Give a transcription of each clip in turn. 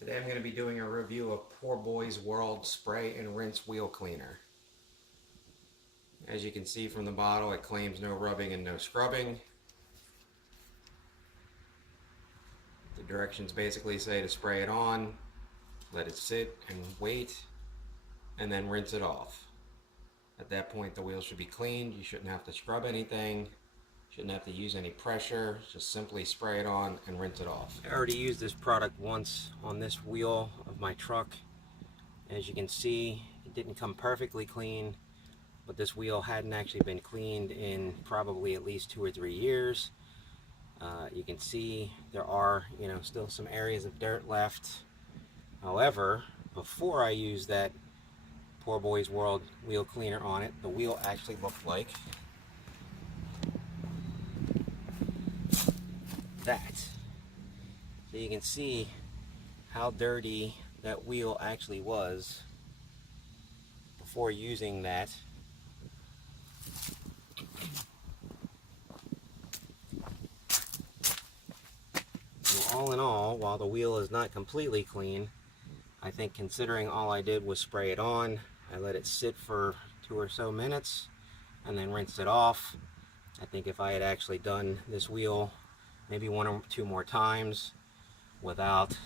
Today I'm going to be doing a review of Poorboy's World Spray and Rinse Wheel Cleaner. As you can see from the bottle, it claims no rubbing and no scrubbing. The directions basically say to spray it on, let it sit and wait, and then rinse it off. At that point the wheel should be cleaned. You shouldn't have to scrub anything. Shouldn't have to use any pressure, just simply spray it on and rinse it off. I already used this product once on this wheel of my truck. As you can see, it didn't come perfectly clean, but this wheel hadn't actually been cleaned in probably at least 2 or 3 years. You can see there are, still some areas of dirt left. However, before I used that Poorboy's World wheel cleaner on it, the wheel actually looked like that. So you can see how dirty that wheel actually was before using that. So all in all, while the wheel is not completely clean, I think considering all I did was spray it on, I let it sit for 2 or so minutes and then rinsed it off. I think if I had actually done this wheel maybe 1 or 2 more times without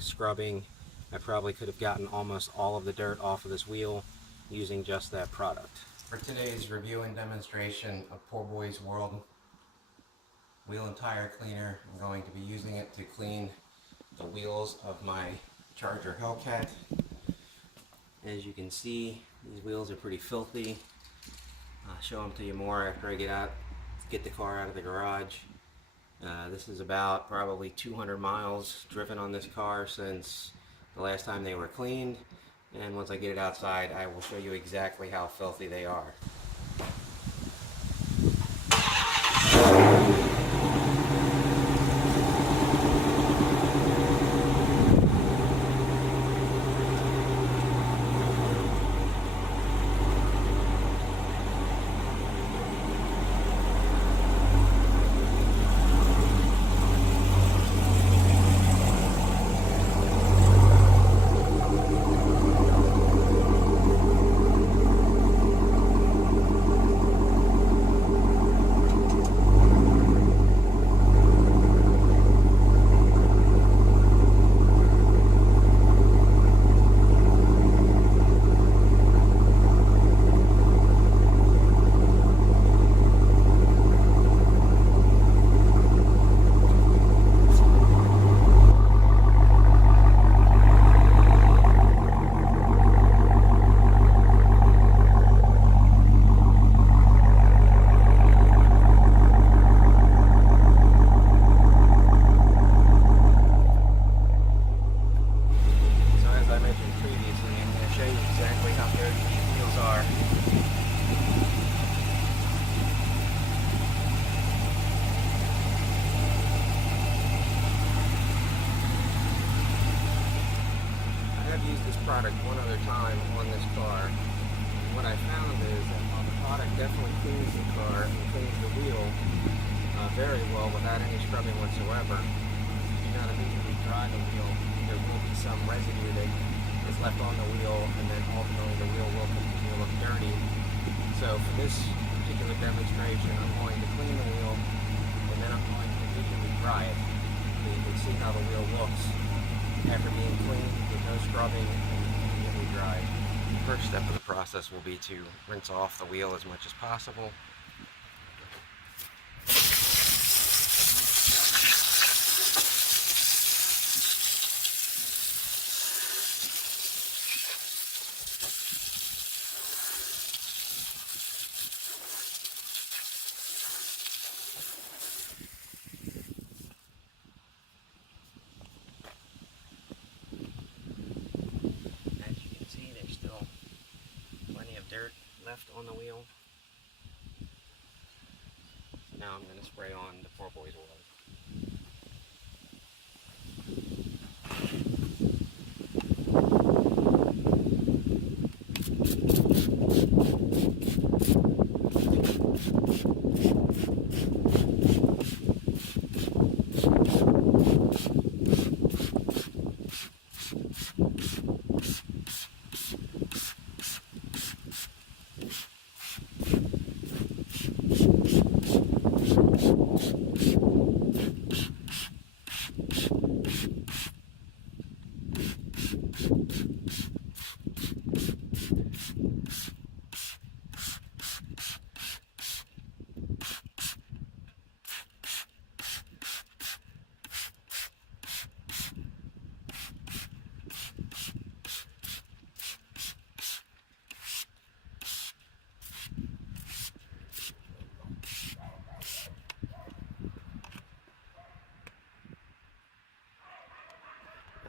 scrubbing, I probably could have gotten almost all of the dirt off of this wheel using just that product. For today's review and demonstration of Poorboy's World Wheel and Tire Cleaner, I'm going to be using it to clean the wheels of my Charger Hellcat. As you can see, these wheels are pretty filthy. I'll show them to you more after I get the car out of the garage. This is about probably 200 miles driven on this car since the last time they were cleaned, and once I get it outside I will show you exactly how filthy they are. Product one other time on this car. What I found is that while the product definitely cleans the car and cleans the wheel very well without any scrubbing whatsoever, you do not immediately dry the wheel. There will be some residue that is left on the wheel, and then ultimately the wheel will continue to look dirty. So for this particular demonstration, I'm going to clean the wheel and then I'm going to immediately dry it. So you can see how the wheel looks after being cleaned with no scrubbing and immediately dried. The first step of the process will be to rinse off the wheel as much as possible. Dirt left on the wheel. So now I'm going to spray on the Poorboy's World.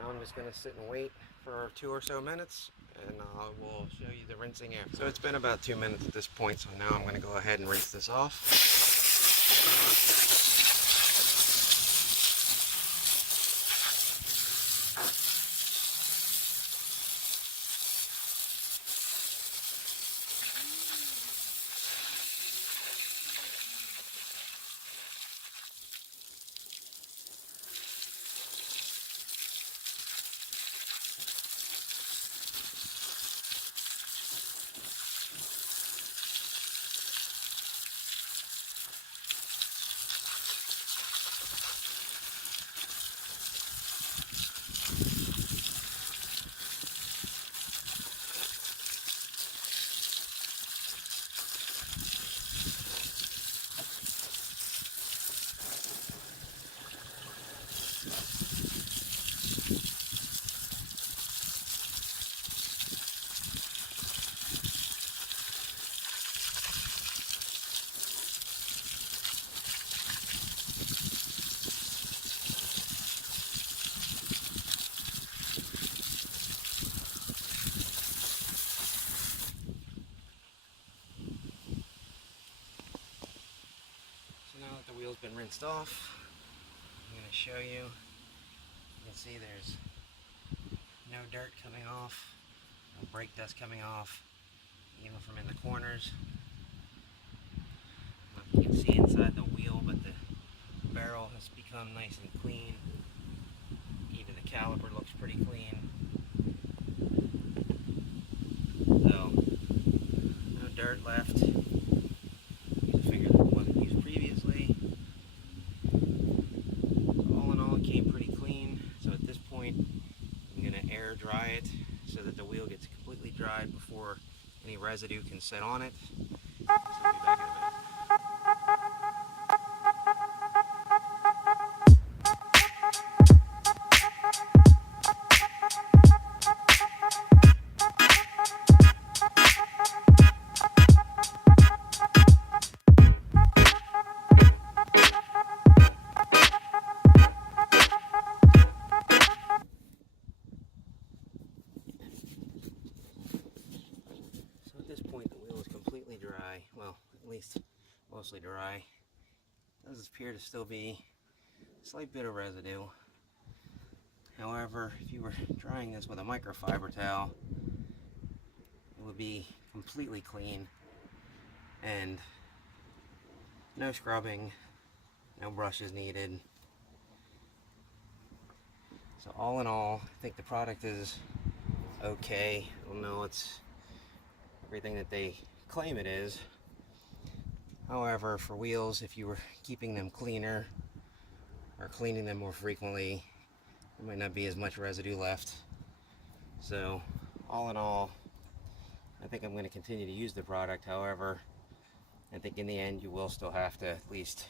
Now I'm just going to sit and wait for 2 or so minutes, and I will show you the rinsing after. So it's been about 2 minutes at this point, so now I'm going to go ahead and rinse this off. Now that the wheel's been rinsed off, I'm going to show you. You can see there's no dirt coming off, no brake dust coming off, even from in the corners. You can see inside the wheel, but the barrel has become nice and clean. Even the caliper looks pretty clean. So, no dirt left. Use a finger that wasn't used previously. So all in all, it came pretty clean. So at this point, I'm going to air dry it so that the wheel gets completely dried before any residue can sit on it. So I'll be back in a minute. So at this point, the wheel is completely dry. Well, at least mostly dry. It does appear to still be a slight bit of residue. However, if you were drying this with a microfiber towel, it would be completely clean and no scrubbing, no brushes needed. So all in all, I think the product is okay. I don't know it's everything that they claim it is. However, for wheels, if you were keeping them cleaner or cleaning them more frequently, there might not be as much residue left. So all in all, I think I'm going to continue to use the product. However, I think in the end you will still have to at least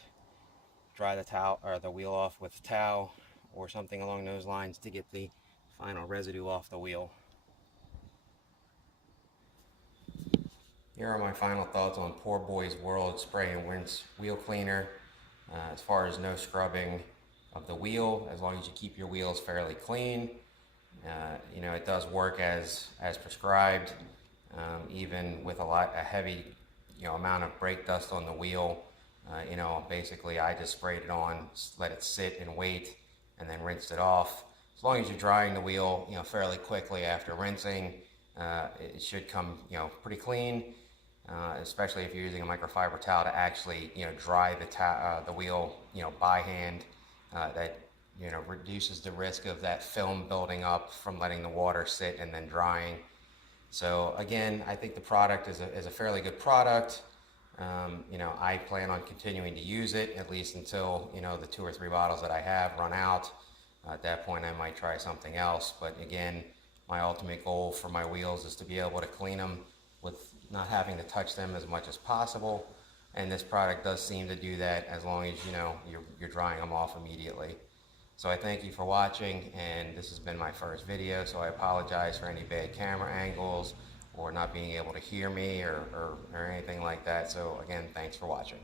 dry the towel or the wheel off with a towel or something along those lines to get the final residue off the wheel. Here are my final thoughts on Poorboy's World Spray and Rinse Wheel Cleaner. As far as no scrubbing of the wheel, as long as you keep your wheels fairly clean, you know, it does work as prescribed. Even with a heavy, you know, amount of brake dust on the wheel, you know, basically I just sprayed it on, let it sit and wait, and then rinsed it off. As long as you're drying the wheel, you know, fairly quickly after rinsing, it should come, you know, pretty clean. Especially if you're using a microfiber towel to actually, you know, dry the wheel, you know, by hand. That, you know, reduces the risk of that film building up from letting the water sit and then drying. So again, I think the product is a fairly good product. You know, I plan on continuing to use it at least until, you know, the 2 or 3 bottles that I have run out. At that point, I might try something else. But again, my ultimate goal for my wheels is to be able to clean them with not having to touch them as much as possible. And this product does seem to do that as long as, you know, you're drying them off immediately. So I thank you for watching, and this has been my first video, so I apologize for any bad camera angles or not being able to hear me or anything like that. So again, thanks for watching.